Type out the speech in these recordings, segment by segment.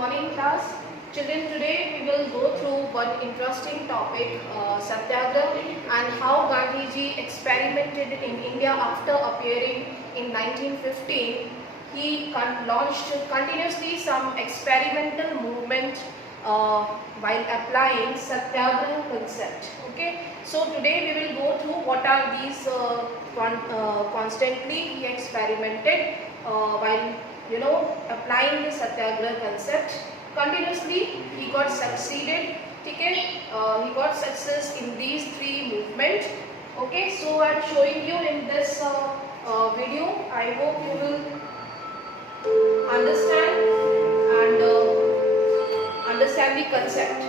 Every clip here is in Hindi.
morning class. Children, today we will go through one interesting topic, Satyagraha, and how Gandhiji experimented in India after appearing in 1915. He launched continuously some experimental movement while applying Satyagraha concept. Okay, so today we will go through what are these constantly he experimented while applying the Satyagraha concept. Continuously he got succeeded. Okay, he got success in these three movements. Okay, so I am showing you in this video. I hope you will understand and understand the concept.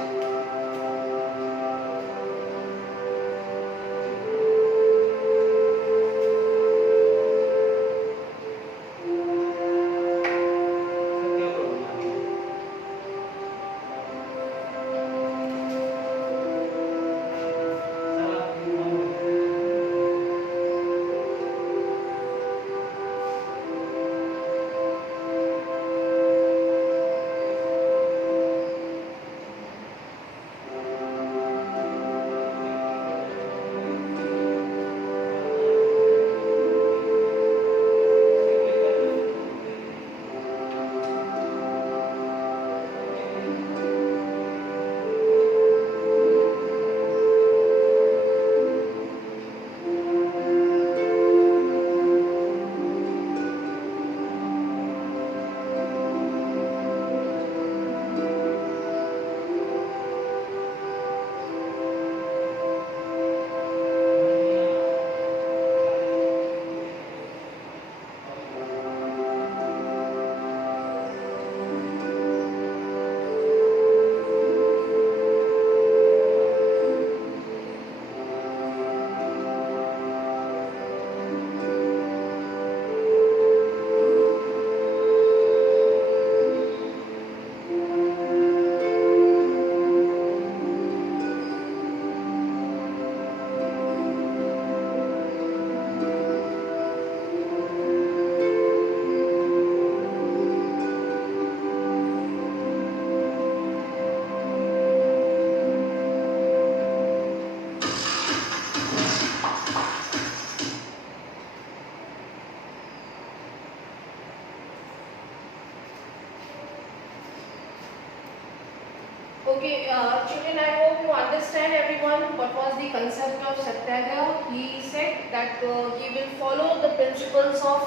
Okay, children, I hope you understand everyone what was the concept of Satyagraha. He said that he will follow the principles of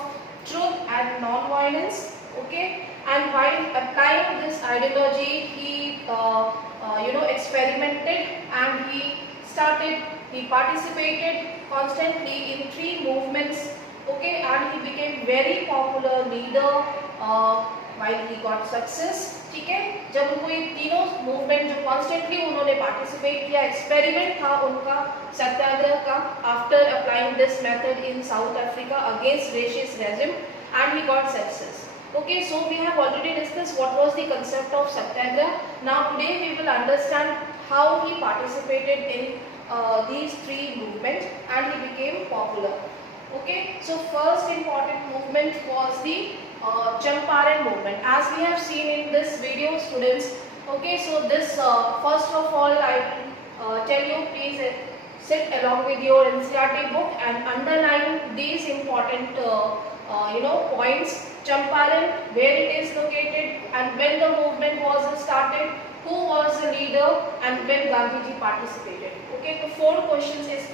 truth and non-violence. Okay, and while applying this ideology, he experimented and he participated constantly in three movements. Okay, and he became very popular leader while he got success. ठीक है, जब उनको ये तीनों मूवमेंट जो कॉन्स्टेंटली उन्होंने पार्टिसिपेट किया, एक्सपेरिमेंट था उनका सत्याग्रह का after applying this method in South Africa against racist regime and he got success. Okay, so we have already discussed what was the concept of Satyagraha. Now today we will understand how he participated in these three movements and he became popular. Okay, so first important movement was the Champaran movement, as we have seen in this video, students. Okay, so this first of all I will tell you, please sit along with your NCERT book and underline these important points. Champaran, where it is located and when the movement was started, who was the leader and when Gandhiji participated. Okay, तो 4 questions इस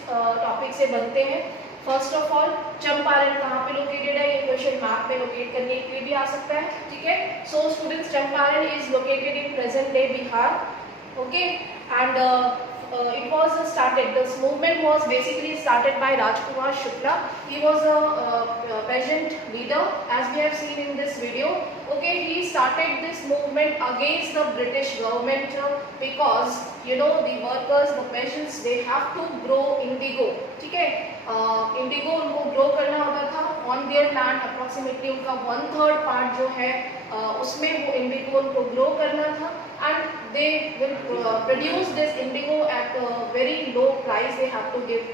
topic से बनते हैं. फर्स्ट ऑफ ऑल, चंपारण कहाँ पे लोकेटेड है, ये क्वेश्चन मैप पे लोकेट करने के लिए भी आ सकता है. ठीक है, so students, Champaran is located in present day Bihar. Okay, and it was started, this movement was basically started by Rajkumar Shukla. He was a peasant leader, as we have seen in this video. Okay, he started this movement against the British government because the workers, the peasants, they have to grow indigo. ठीक है, इंडिगो उनको ग्रो करना होता था ऑन देयर लैंड. अप्रॉक्सीमेटली उनका 1/3 पार्ट जो है उसमें वो इंडिगो उनको ग्रो करना था and they will produce this indigo at a very low price. They have to give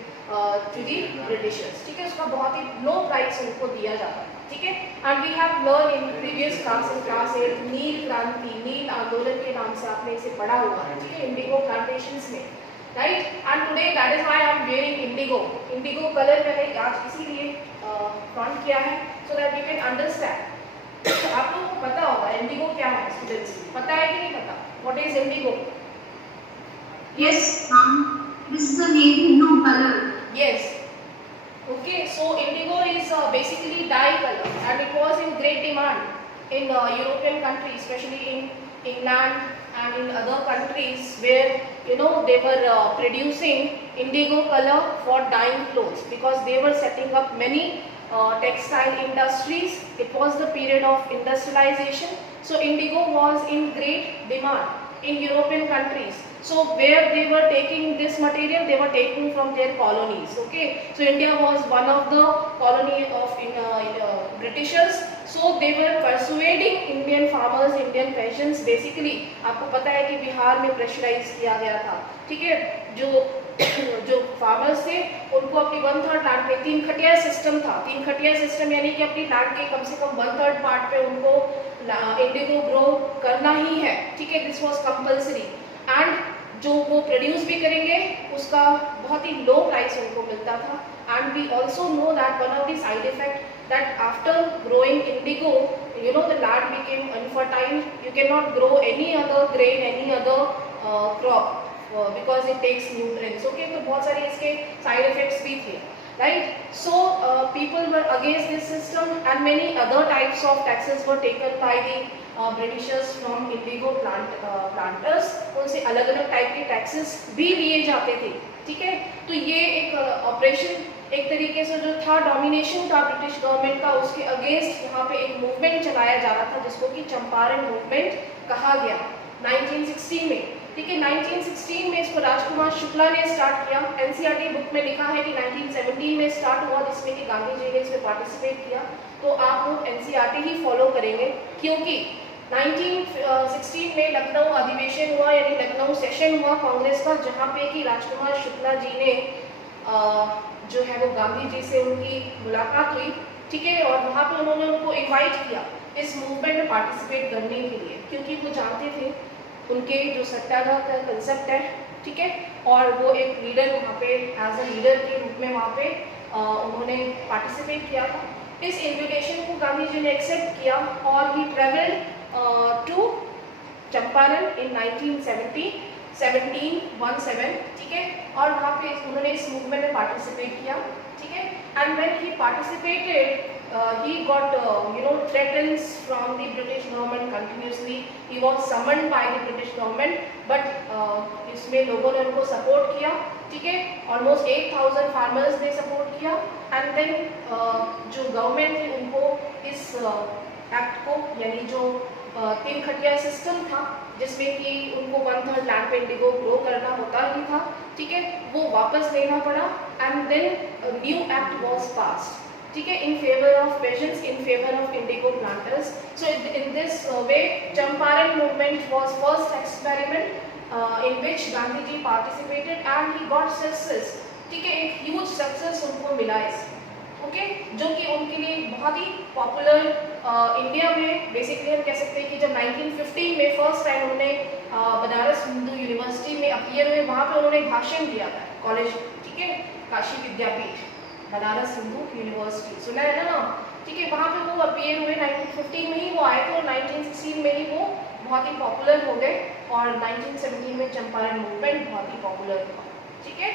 to the Britishers. ठीक है, उसका बहुत ही लो प्राइस उनको दिया जाता है. ठीक है। And we have learn in previous class in class 8 नील क्रांति, नील आंदोलन के नाम से आपने इसे पढ़ा होगा, ठीक है, इंडिगो प्लांटेशंस में, right. And today that is why I am wearing indigo. Indigo colour मैंने आज इसीलिए फ्रंट किया है so that we can understand. आप लोगों को पता होगा इंडिगो क्या है स्टूडेंट्स, पता है कि नहीं पता? What is Indigo? Yes, ma'am. This is the navy blue color. Yes. Okay, so indigo is basically dye color, and it was in great demand in European countries, especially in England and in other countries where they were producing indigo color for dyeing clothes because they were setting up many textile industries. It was the period of industrialization, so indigo was in great demand in European countries. So where they were taking this material, they were taking from their colonies. Okay, so India was one of the colony of Britishers. So they were persuading Indian farmers, Indian peasants. Basically, आपको पता है कि बिहार में प्रेशराइज किया गया था, ठीक है। जो फार्मर्स थे उनको अपनी 1/3 लैंड पे 3 खटिया सिस्टम था। 3 खटिया सिस्टम यानी कि अपनी लैंड के कम से कम 1/3 पार्ट पे उनको इंडिगो ग्रो करना ही है, ठीक है। दिस वाज कंपल्सरी एंड जो वो प्रोड्यूस भी करेंगे उसका बहुत ही लो प्राइस उनको मिलता था। And we also know that one of the side effect that after growing indigo the land became unfertile, you can not grow any other grain, any other crop because it takes nutrients. Okay, तो बहुत सारे इसके साइड इफेक्ट्स भी थे, right? So people were against this system and many other types of taxes were taken by the Britishers from indigo planters। उनसे अलग अलग टाइप के टैक्सेस भी लिए जाते थे, ठीक है। तो ये एक ऑपरेशन एक तरीके से जो था डोमिनेशन था ब्रिटिश गवर्नमेंट का, उसके अगेंस्ट यहाँ पे एक मूवमेंट चलाया जा रहा था जिसको कि चंपारण मूवमेंट कहा गया 1916 में, ठीक है। 1916 में इसको राजकुमार शुक्ला ने स्टार्ट किया। एनसीईआरटी बुक में लिखा है कि 1917 में स्टार्ट हुआ जिसमें कि गांधी जी ने इसमें पार्टिसिपेट किया। तो आप लोग एनसीईआरटी ही फॉलो करेंगे क्योंकि 1916 में लखनऊ अधिवेशन हुआ यानी लखनऊ सेशन हुआ कांग्रेस का, जहाँ पे कि राजकुमार शुक्ला जी ने जो है वो गांधी जी से उनकी मुलाकात हुई, ठीक है। और वहाँ पे उन्होंने उनको इनवाइट किया इस मूवमेंट में पार्टिसिपेट करने के लिए, क्योंकि वो जानते थे उनके जो सत्याग्रह का कंसेप्ट है, ठीक है। और वो एक लीडर वहाँ पे एज अ लीडर के रूप में वहाँ पे उन्होंने पार्टिसिपेट किया था। इस इन्विटेशन को गांधी जी ने एक्सेप्ट किया और ही ट्रेवल्ड टू चंपारण इन 1717, ठीक है। और वहाँ पे उन्होंने इस मूवमेंट में पार्टिसिपेट किया, ठीक है। And when he participated he got threats from the British government continuously. He was summoned by the British government, but इसमें लोगों ने उनको सपोर्ट किया, ठीक है। ऑलमोस्ट 8000 फार्मर्स ने सपोर्ट किया एंड देन जो गवर्नमेंट थी उनको इस एक्ट को यानी जो 3 खटिया सिस्टम था जिसमें कि उनको 1/3 लैंड पे इंडिगो ग्रो करना होता ही था, ठीक है, वो वापस लेना पड़ा। And then new act was passed, ठीक है, in favor of peasants, in favor of indigo planters. So in this way Champaran movement was first experiment in which Gandhi ji participated and he got success, ठीक है। एक huge success उनको मिला इसमें, ओके, जो कि उनके लिए बहुत ही पॉपुलर इंडिया में बेसिकली हम कह सकते हैं कि जब 1915 में फर्स्ट टाइम उन्होंने बनारस हिंदू यूनिवर्सिटी में अपीयर हुए, वहाँ पे उन्होंने भाषण दिया था कॉलेज, ठीक है, काशी विद्यापीठ बनारस हिंदू यूनिवर्सिटी, सुना है ना, ठीक है। वहाँ पे वो अपीयर हुए 1915 में ही वो आए थे और 1916 में ही वो बहुत ही पॉपुलर हो गए और 1917 में चंपारण मूवमेंट बहुत ही पॉपुलर हुआ, ठीक है।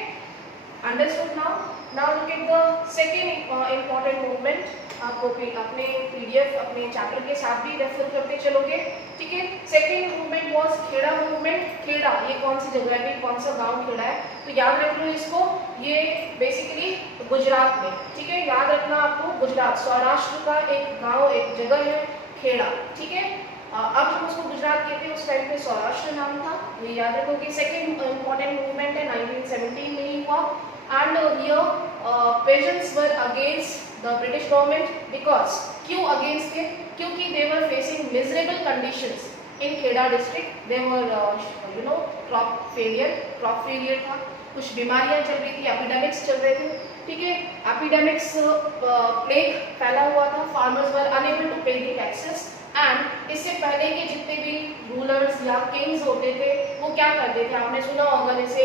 Understood now? Now look at the second important movement. आपको अपने पीडीएफ अपने चैप्टर के साथ भी रेफर करते चलोगे, ठीक है। Second movement was Kheda movement. Kheda ये कौन सी जगह है, कौन सा गांव खेड़ा है, तो याद रख लो इसको, ये बेसिकली गुजरात में, ठीक है, याद रखना आपको, गुजरात सौराष्ट्र का एक गांव एक जगह है खेड़ा, ठीक है। अब हम उसको गुजरात कहते हैं, उस टाइम पे सौराष्ट्र नाम था, ये याद रखो कि सेकेंड इम्पॉर्टेंट मूवमेंट है 1917 में ही हुआ। And here peasants were against the British government because, क्यों अगेंस्ट थे, क्योंकि they were facing miserable conditions in Kheda district. They were crop failure था, कुछ बीमारियां चल रही थी, एपिडेमिक्स चल रहे थे, ठीक है। एपिडेमिक्स प्लेग फैला हुआ था, फार्मर्स वर अनेबल टू पे द टैक्सेस एंड इससे पहले के जितने भी रूलर्स या किंग्स होते थे वो क्या करते थे, आपने सुना होगा, जैसे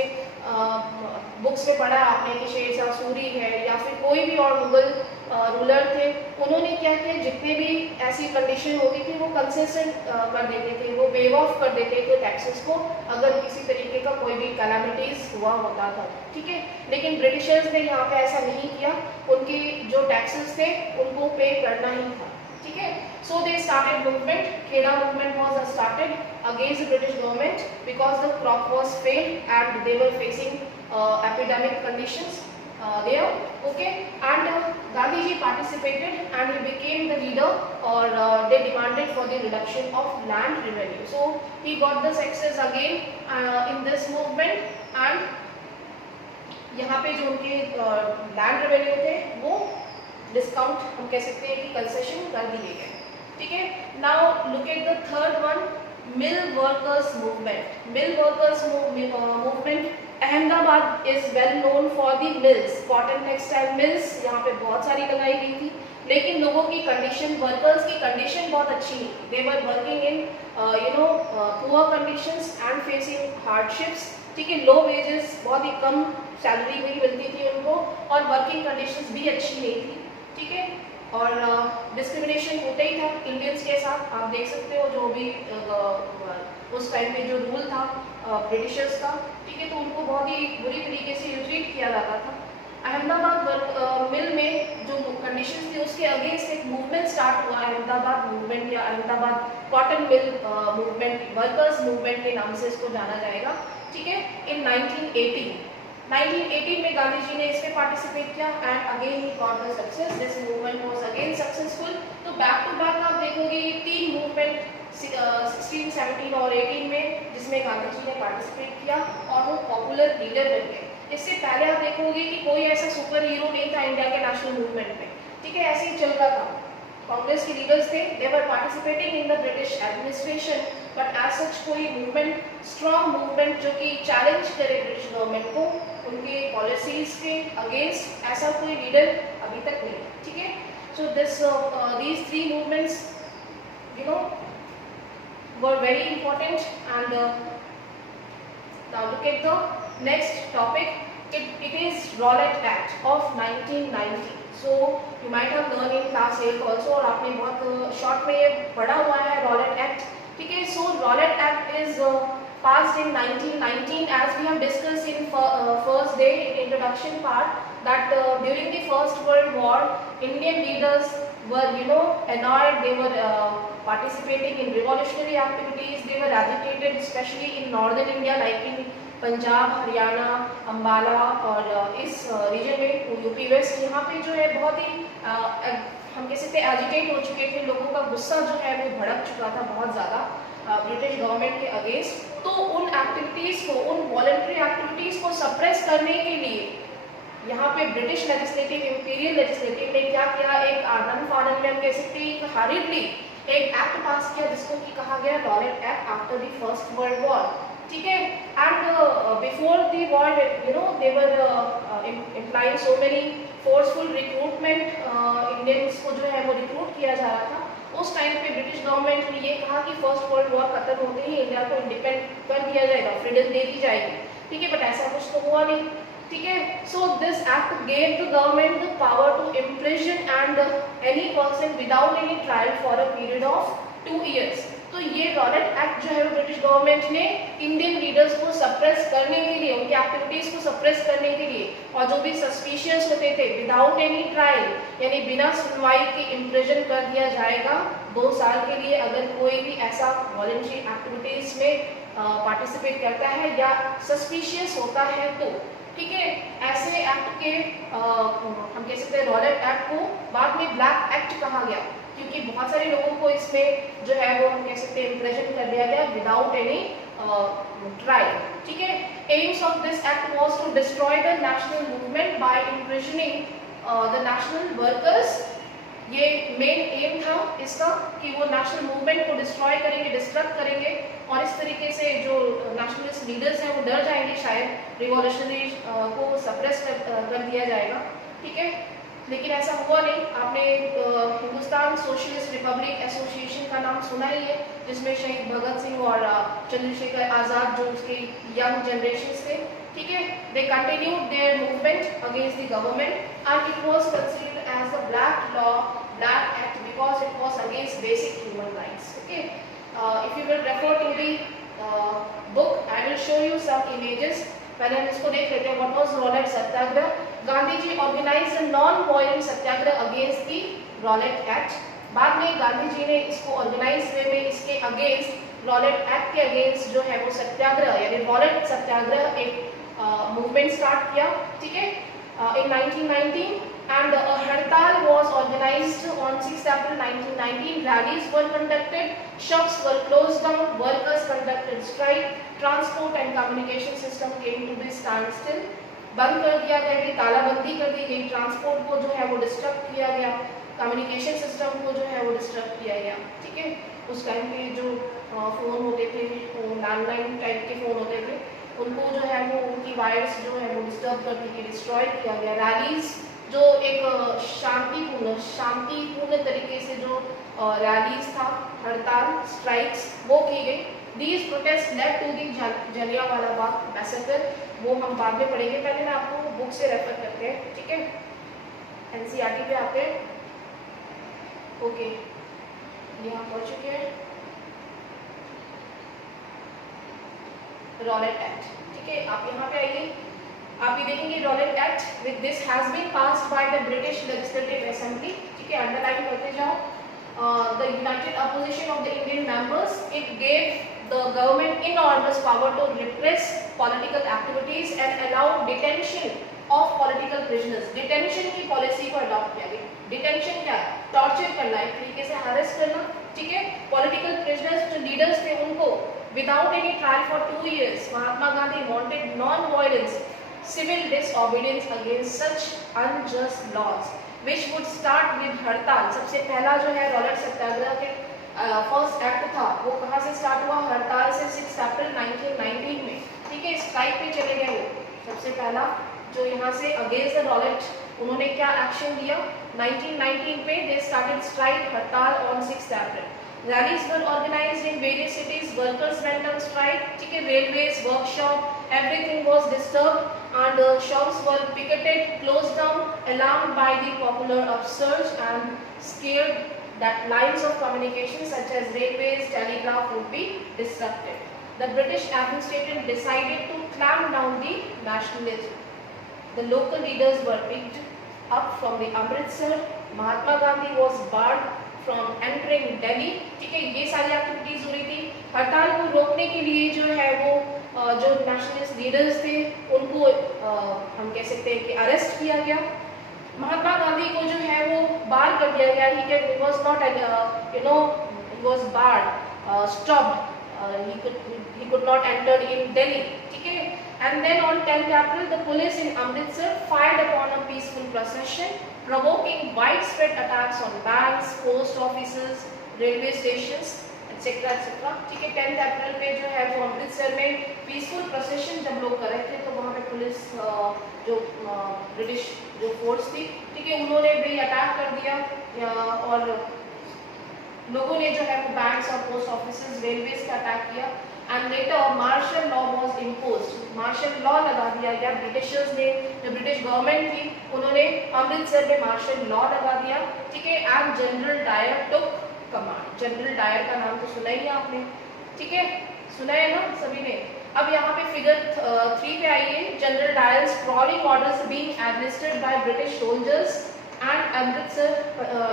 बुक्स में पढ़ा आपने कि शेरशाह सूरी है या फिर कोई भी और मुगल रूलर थे, उन्होंने क्या किया, जितने भी ऐसी कंडीशन होती थी वो कंसेशन कर देते थे, वो वेव ऑफ कर देते थे टैक्सेस को अगर किसी तरीके का कोई भी कैलामिटीज हुआ होता था, ठीक है। लेकिन ब्रिटिशर्स ने यहाँ पे ऐसा नहीं किया, उनके जो टैक्सेस थे उनको पे करना ही था, ठीक है। So they started movement, Kheda movement was started against the British government because the crop was failed and they were facing epidemic conditions there, okay, and Gandhi ji participated and he became the leader, or they demanded for the reduction of land revenue. So he got the success again in this movement and यहाँ पे जो उनके लैंड रेवेन्यू थे वो डिस्काउंट हम कह सकते हैं कि कंसेशन कर दिए गए, ठीक है। Now look at the third one, mill workers movement. Mill workers movement, Ahmedabad is well known for the mills, cotton textile mills यहाँ पे बहुत सारी लगाई गई थी, लेकिन लोगों की कंडीशन, वर्कर्स की कंडीशन बहुत अच्छी नहीं थी। They were working in poor conditions and facing hardships, ठीक है। लो वेजेस, बहुत ही कम सैलरी भी मिलती थी उनको और वर्किंग कंडीशंस भी अच्छी नहीं थी, ठीक है। और डिस्क्रिमिनेशन होता ही था इंडियंस के साथ, आप देख सकते हो जो भी उस टाइम पे जो रूल था ब्रिटिशर्स का, ठीक है, तो उनको बहुत ही बुरी तरीके से ट्रीट किया जाता था। अहमदाबाद मिल में जो कंडीशंस थी उसके अगेंस्ट एक मूवमेंट स्टार्ट हुआ, अहमदाबाद मूवमेंट या Ahmedabad cotton mill movement, workers movement के नाम से इसको जाना जाएगा, ठीक है। इन 1918 में गांधी जी ने इसमें पार्टिसिपेट किया and again he got the success, this movement was again successful. तो बैक टू बैक आप देखोगे ये तीन मूवमेंट 16, 17 और 18 में जिसमें गांधी जी ने पार्टिसिपेट किया और वो पॉपुलर लीडर बन गए। इससे पहले आप देखोगे कि कोई ऐसा सुपर हीरो नहीं था इंडिया के नेशनल मूवमेंट में, ठीक है, ऐसे ही चल रहा था। कांग्रेस के लीडर्स थे, they were participating in the British administration, but as such कोई मूवमेंट, स्ट्रॉन्ग मूवमेंट जो कि चैलेंज करे ब्रिटिश गवर्नमेंट को उनके पॉलिसीज के अगेंस्ट, ऐसा कोई लीडर अभी तक नहीं, ठीक है। So these three movements were very important and now look at the next topic. It is Rowlatt Act of 1990. So you might have learned in class 8 also, और आपने बहुत शॉर्ट में ये पढ़ा हुआ है Rowlatt Act, ठीक है। So Rowlatt Act is passed in 1919 as we have discussed in first day introduction part that during the First World War Indian leaders were annoyed, they were participating in revolutionary activities, they were agitated especially in northern India like in Punjab, Haryana, Ambala और इस रीजन में यूपी वेस्ट, यहाँ पे जो है बहुत ही हम कह सकते हैं एजिटेट हो चुके थे, लोगों का गुस्सा जो है वो भड़क चुका था बहुत ज़्यादा ब्रिटिश गवर्नमेंट के अगेंस्ट। तो उन एक्टिविटीज़ को, उन वॉलंटरी एक्टिविटीज़ को सप्रेस करने के लिए यहाँ पे ब्रिटिश लेजिस्लेटिव, इंपीरियल लेजिस्लेटिव ने क्या किया, एक आनंद फानन में हम कह सकते हैं हरिडली एक एक्ट पास किया जिसको कि कहा गया Rowlatt act after the first world war, ठीक है। And before the war they were implying so many forceful recruitment, Indians को जो है वो रिक्रूट किया जा रहा था। उस टाइम पे ब्रिटिश गवर्नमेंट ने ये कहा कि फर्स्ट वर्ल्ड वॉर खत्म होते ही इंडिया को इंडिपेंड कर दिया जाएगा, फ्रीडम दे दी जाएगी, ठीक है, बट ऐसा कुछ तो हुआ नहीं, ठीक है। So this act gave the government the power to imprison and any person without any trial for a period of 2 years। तो ये रॉलेट एक्ट जो है वो ब्रिटिश गवर्नमेंट ने इंडियन लीडर्स को सप्रेस करने के लिए, उनकी एक्टिविटीज को सप्रेस करने के लिए, और जो भी सस्पिशियस होते थे विदाउट एनी ट्रायल यानी बिना सुनवाई के इम्प्रिजन कर दिया जाएगा 2 साल के लिए अगर कोई भी ऐसा वॉलंटरी एक्टिविटीज में पार्टिसिपेट करता है या सस्पिशियस होता है तो, ठीक है। ऐसे एक्ट के हम कह सकते हैं रॉलेट एक्ट को बाद में ब्लैक एक्ट कहा गया क्योंकि बहुत सारे लोगों को इसमें जो है वो हम कह सकते हैं इम्प्रेशन कर दिया गया विदाउट एनी ट्रायल, ठीक है। Aims of this act was to destroy the national movement by imprisoning the national workers. ये मेन एम था इसका कि वो नेशनल मूवमेंट को डिस्ट्रॉय करेंगे, डिस्ट्रक्ट करेंगे और इस तरीके से जो नेशनलिस्ट लीडर्स हैं वो डर जाएंगे, शायद रिवॉल्यूशनरी को सप्रेस कर दिया जाएगा। ठीक है, लेकिन ऐसा हुआ नहीं। आपने हिंदुस्तान सोशलिस्ट रिपब्लिक एसोसिएशन का नाम सुना ही है, जिसमें शहीद भगत सिंह और चंद्रशेखर आज़ाद जो उसके यंग जनरेशन थे, ठीक है, they continued their movement against the government and it was considered as a black law, black act, because it was against basic human rights. Okay, if you will refer to the book, I will show you some images. पहले हम इसको देख लेते हैं। What was Rowlatt satyagraha? Gandhi ji organised non violent satyagraha against the Rowlatt act. बाद में गांधी जी ने इसको ऑर्गेनाइज वे में इसके अगेंस्ट, रॉलेट एक्ट के अगेंस्ट जो है वो सत्याग्रह यानी रॉलेट सत्याग्रह एक मूवमेंट स्टार्ट किया, ठीक है, in 1919 and a hartal was organized on 6th April 1919. Rallies were conducted, shops were closed down, workers conducted strike, transport and communication system came to be standstill. बंद कर दिया गया कि तालाबंदी कर दी गई, ट्रांसपोर्ट को जो है वो डिस्टर्ब किया गया, कम्युनिकेशन सिस्टम को जो है वो डिस्टर्ब किया गया, ठीक है। उस टाइम पे जो फ़ोन होते थे वो लैंडलाइन टाइप के फ़ोन होते थे, उनको जो है वो उनकी वायर्स जो है वो डिस्टर्ब कर दी गई, डिस्ट्रॉय किया गया। रैलीज जो एक शांतिपूर्ण तरीके से जो रैलीज था, हड़ताल, स्ट्राइक्स वो की गई। These protest led to the Jallianwala Bagh massacre, वो हम बाद में पढ़ेंगे, पहले मैं आपको बुक से रेफर करते हैं, ठीक है। एनसीईआरटी पे आते हैं। ओके, ये हम पढ़ चुके हैं रॉलेट एक्ट, ठीक है। आप यहाँ पे आइए, आप ये देखेंगे Rowlatt act with this has been passed by the British legislative assembly, ठीक है, अंडरलाइन करते जाओ। The united opposition of the Indian members, it gave the government enormous power to repress political activities and allow detention of political prisoners. detention की पॉलिसी को अडॉप्ट किया गया। detention क्या है? टॉर्चर करना, एक तरीके से हरेस करना, ठीक है। पॉलिटिकल प्रिजनर्स जो लीडर्स थे उनको without any trial for 2 years, Mahatma Gandhi wanted non violence civil disobedience against such unjust laws which would start with hartal. सबसे पहला जो है रॉलेट सत्याग्रह के फर्स्ट एक्ट था वो कहाँ से स्टार्ट हुआ? हड़ताल से 6 अप्रैल 1919 में, ठीक है। स्ट्राइक पे चले गए वो सबसे पहला जो यहाँ से अगेंस्ट द रॉलेट उन्होंने क्या एक्शन लिया 1919 पे, they started strike, hartal on 6 April. Rallies were organised in various cities, workers went on strike, ठीक है। Railways, workshop, everything was disturbed and shops were picketed, closed down, alarmed by the popular upsurge and scared that lines of communication such as railways, telegraph would be disrupted. The British administration decided to clamp down the nationalism. The local leaders were picked up from the Amritsar. Mahatma Gandhi was barred from entering Delhi. ठीक है, ये सारी एक्टिविटीज हो रही थी। हड़ताल को रोकने के लिए जो है वो जो नेशनलिस्ट लीडर्स थे उनको हम कह सकते हैं कि अरेस्ट किया गया। महात्मा गांधी को जो है वो बार कर दिया गया। he was not he was barred, stopped, he could not enter in Delhi, ठीक है। And then on 10th April the police in Amritsar fired upon a peaceful procession, provoking widespread attacks on banks, post offices, railway stations, etc etc, ठीक है। 10th अप्रैल पे जो है वो अमृतसर में पीसफुल प्रोसेशन जब लोग कर रहे थे तो वहाँ पे पुलिस जो ब्रिटिश जो फोर्स थी, ठीक है, उन्होंने भी अटैक कर दिया और लोगों ने जो है वो बैंक्स और पोस्ट ऑफिसेज, रेलवेज का अटैक किया। And later martial law was imposed, martial law लगा दिया गया। ब्रिटिशर्स ने, जो ब्रिटिश गवर्नमेंट थी उन्होंने अमृतसर में मार्शल लॉ लगा दिया, ठीक है। And General Dyer took command. General Dyer का नाम तो सुना ही है आपने, ठीक है, सुना है ना सभी ने। अब यहाँ पे फिगर 3 पे आइए। General dyers crawling orders being administered by British soldiers and Amritsar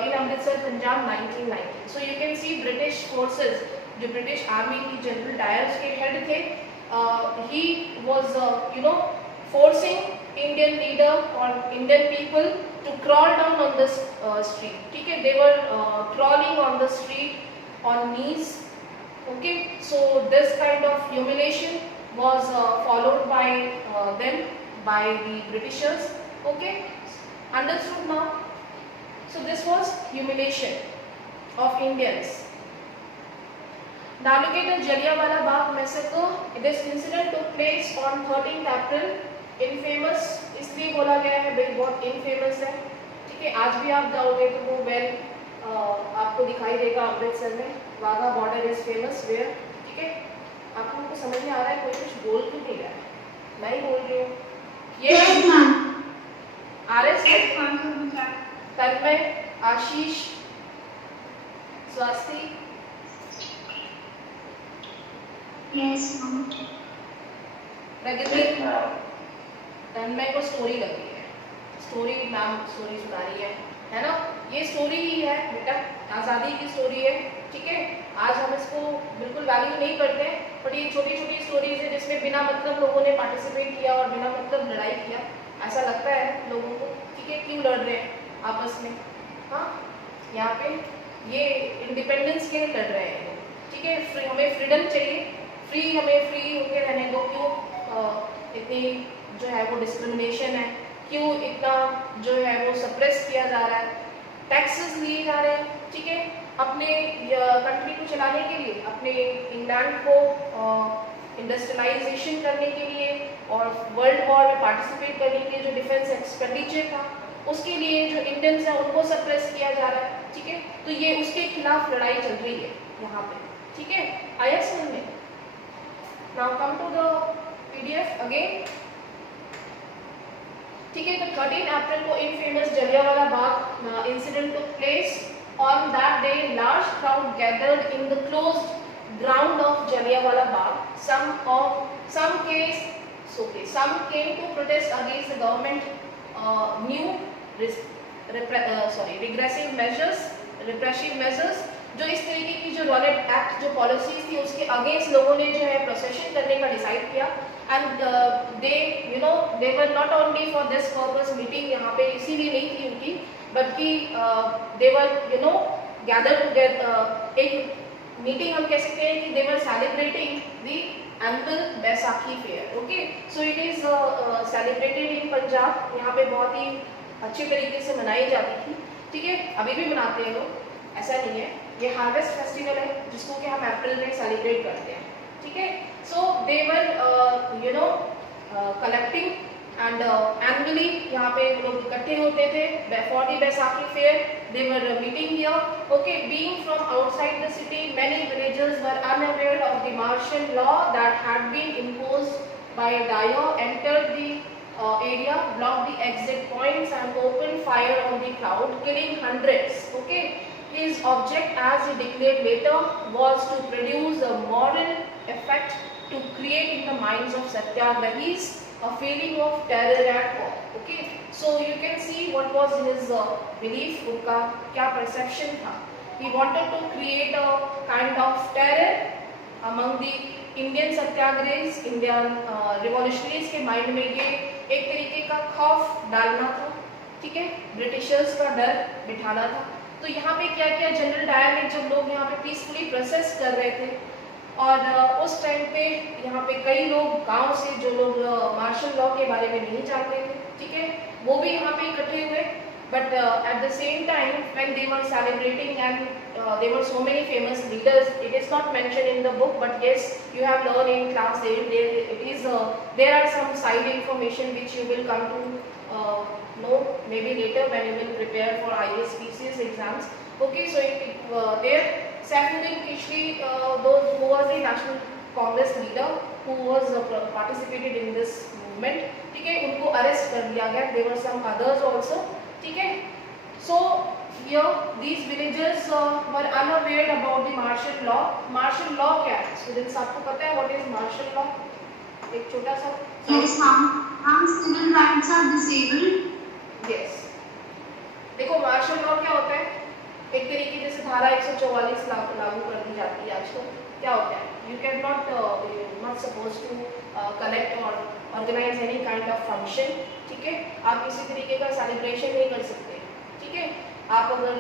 in Amritsar Punjab 1919। So you can see British forces, जो ब्रिटिश आर्मी की जनरल डायर्स के हेड थे, he was forcing Indian leader or Indian people to crawl down on the street, ठीक है। They were crawling on the street on knees, okay. So this kind of humiliation was followed by them, by the Britishers, okay. Understood now? So this was humiliation of Indians. Now look at the Jallianwala Bagh massacre. This incident took place on 13th April infamous इसलिए बोला गया है भाई बहुत इनफेमस है, ठीक है। आज भी आप जाओगे तो वो वेल आपको दिखाई देगा अमृतसर में, Wagah border is famous where, ठीक है। आप लोगों को समझ में आ रहा है, कोई कुछ बोल क्यों नहीं रहा है? मैं ही बोल रही हूँ। ये Yes, ma'am. RS, Yes, ma'am. तन्मय, आशीष, स्वास्थी, Yes, ma'am. प्रगति, तन्मय को स्टोरी लगी है, स्टोरी मैम स्टोरी सुना रही है ना। ये स्टोरी ही है बेटा, आज़ादी की स्टोरी है, ठीक है। आज हम इसको बिल्कुल वैल्यू नहीं करते हैं, बट ये छोटी छोटी स्टोरीज है जिसमें बिना मतलब लोगों ने पार्टिसिपेट किया और बिना मतलब लड़ाई किया, ऐसा लगता है लोगों को, ठीक है। क्यों लड़ रहे हैं आपस में? हाँ, यहाँ पे ये इंडिपेंडेंस के लिए लड़ रहे हैं लोग, ठीक है। हमें फ्रीडम चाहिए, हमें फ्री होके रहने दो। क्यों इतनी जो है वो डिस्क्रिमिनेशन है, क्यों इतना जो है वो सप्रेस किया जा रहा है, टैक्सेस लिए जा रहे हैं, ठीक है। अपने कंट्री को चलाने के लिए, अपने इंग्लैंड को इंडस्ट्रियलाइजेशन करने के लिए और वर्ल्ड वॉर में पार्टिसिपेट करने के लिए जो डिफेंस एक्सपेंडिचर था, उसके लिए जो इंडियंस हैं उनको सप्रेस किया जा रहा है, ठीक है। तो ये उसके खिलाफ लड़ाई चल रही है यहाँ पे, ठीक है। आया समझ में? Now come to the PDF again, ठीक है। तो 13 अप्रैल को infamous Jallianwala Bagh incident took place. On that day large crowd gathered in the closed ground of Jallianwala Bagh. Some came to protest against the government new repressive measures. जो इस तरीके की जो रॉलेट एक्ट जो पॉलिसीज थी उसके अगेंस्ट लोगों ने जो है प्रोसेशन करने का डिसाइड किया। And they were not only for this purpose, meeting यहाँ पे इसीलिए नहीं थी उनकी, बल्कि दे वर गैदर टुगेदर, एक मीटिंग हम कह सकते हैं कि they were celebrating the annual Baisakhi fair. Okay, so it is celebrated in Punjab. यहाँ पे बहुत ही अच्छे तरीके से मनाई जाती थी, ठीक है। अभी भी मनाते हैं लोग, ऐसा नहीं है। ये हार्वेस्ट फेस्टिवल है जिसको कि हम अप्रैल में सेलिब्रेट करते हैं, ठीक है। So they were collecting and annually यहाँ पे लोग इकट्ठे होते थे for the Baisakhi fair. They were meeting here, okay. Being from outside the city, many villagers were unaware of the martial law that had been imposed by Dyer, entered the area, blocked the exit points and opened fire on the crowd, killing hundreds, okay. His object, as he declared later, was to produce a moral effect to create in the minds of satyagrahis a feeling of terror at all. Okay, so you can see what was his belief, उनका क्या perception था. He wanted to create a kind of terror among the Indian satyagrahis, Indian revolutionaries के mind में ये एक तरीके का खौफ डालना था, ठीक है, ब्रिटिशर्स का डर बिठाना था। तो यहाँ पे क्या किया, जनरल डायर ने जब लोग यहाँ पे पीसफुली प्रोसेस कर रहे थे और उस टाइम पे यहाँ पे कई लोग गांव से जो लोग मार्शल लॉ के बारे में नहीं जानते थे, ठीक है, वो भी यहाँ पे इकट्ठे हुए। But at the same time when they were celebrating and there were so many famous leaders, it is not mentioned in the book, but yes, you have learned in class 8, there are some side information which you will come to know maybe later when you will prepare for IAS PCS exams. Okay, so there Saifuddin Kishri, who was the National Congress leader who was participated in this movement, ठीक है, उनको अरेस्ट कर लिया गया। There were some others also, ठीक है। So here these villagers were unaware about the martial law. Martial law क्या है? Students, आपको पता है what is martial law? एक छोटा सा। Yes, ma'am. Civil rights are disabled. Yes. देखो martial law क्या होता है? एक तरीके जैसे धारा 144 लागू कर दी जाती है आजकल। क्या होता है? You cannot, you're not supposed to collect or organize any kind of function, ठीक है? आप किसी तरीके का celebration नहीं कर सकते, ठीक है? आप अगर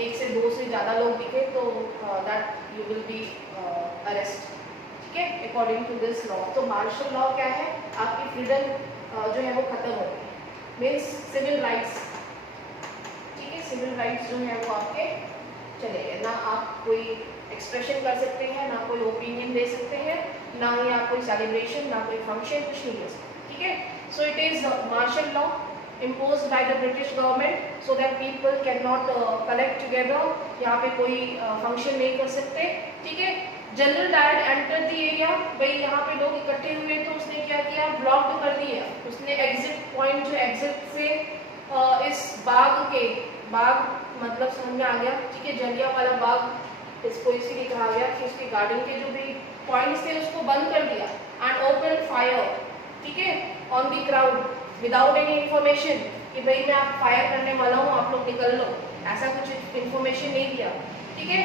एक से दो से ज़्यादा लोग दिखे तो that you will be arrested, ठीक है, according to this law। तो मार्शल लॉ क्या है? आपकी फ्रीडम जो है वो खत्म हो गई, मीन्स सिविल राइट्स, ठीक है, सिविल राइट्स जो है वो आपके चले गए। ना आप कोई एक्सप्रेशन कर सकते हैं, ना कोई ओपिनियन दे सकते हैं, ना ही आप कोई सेलिब्रेशन, ना कोई फंक्शन, कुछ नहीं कर सकते, ठीक है। So it is martial law imposed by the British government so that people cannot collect together. यहाँ पे कोई function नहीं कर सकते, ठीक है. General Dyer enter the area, भाई यहाँ पे लोग इकट्ठे हुए तो उसने क्या किया, ब्लॉक कर दिया. उसने एग्जिट पॉइंट जो एग्जिट से इस बाग मतलब समझ में आ गया, ठीक है. जलियांवाला बाग इसको इसीलिए कहा गया कि उसके गार्डन के जो भी पॉइंट्स थे उसको बंद कर दिया एंड ओपन फायर, ठीक है, on the crowd without any information कि भाई मैं आप फायर करने वाला हूँ, आप लोग निकल लो, ऐसा कुछ इंफॉर्मेशन नहीं दिया, ठीक है.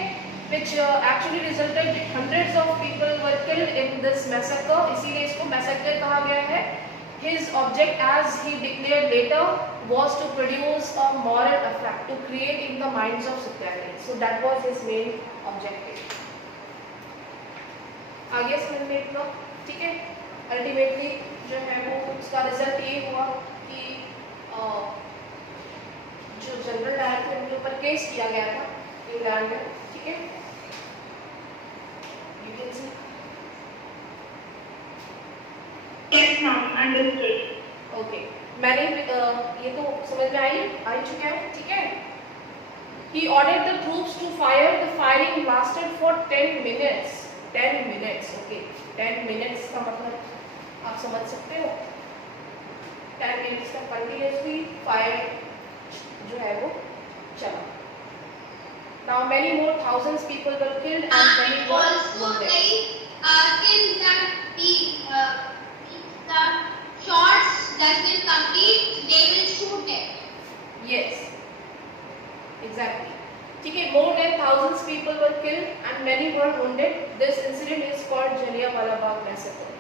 which actually resulted hundreds of people were killed in this massacre. इसीलिए इसको massacre कहा गया है. His object, as he declared later, was to produce a moral effect, to create in the minds of Satyagrahi. So that was his main objective. आगे समझ में इतना, ठीक है. Ultimately जो है वो उसका रिजल्ट ये हुआ कि जो जनरल डायर थे उनके ऊपर केस किया गया था इंग्लैंड में, ठीक है. You can see. Yes, ma'am. Understood. Okay. मैंने ये तो समझ में आ ही चुका है, ठीक है. He ordered the troops to fire. The firing lasted for 10 minutes. 10 minutes. Okay. 10 minutes का मतलब आप समझ सकते हो. 10 minutes का continuously fire जो है वो चला. Now many more thousands people were killed and many were wounded. Till that the shots doesn't complete, they will shoot it. Yes, exactly. ठीक है. More than thousands people were killed and many were wounded. This incident is called Jallianwala Bagh massacre.